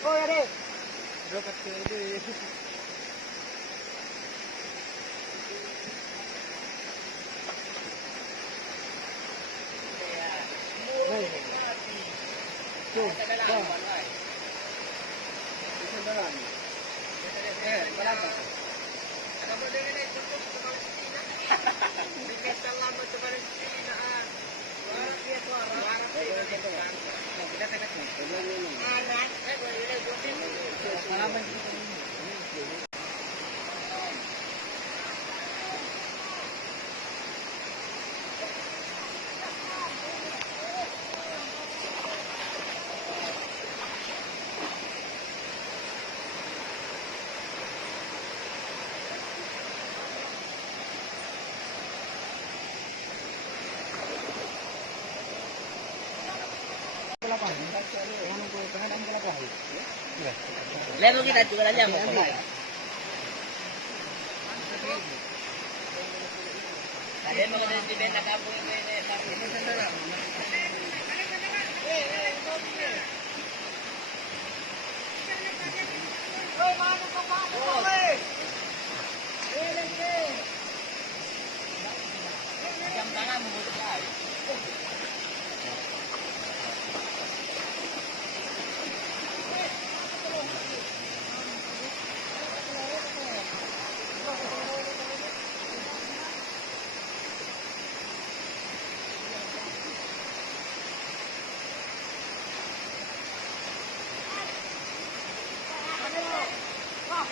Oh ya deh. Dapat ke ini. Tuh, bang. Bisa jalan. Berapa? Kamu dengan itu cukup sama Cina. Bikin salam sama Cina. Wah, dia suara. Suara gitu kan. Kita tekan. Anak, boleh gue. Salaman gitu. Lepas kita juga aja mau. Ada mau di benda kampung ini sendiri. Oi, mana kau mana? Jam tangan membutuhkan. Wah.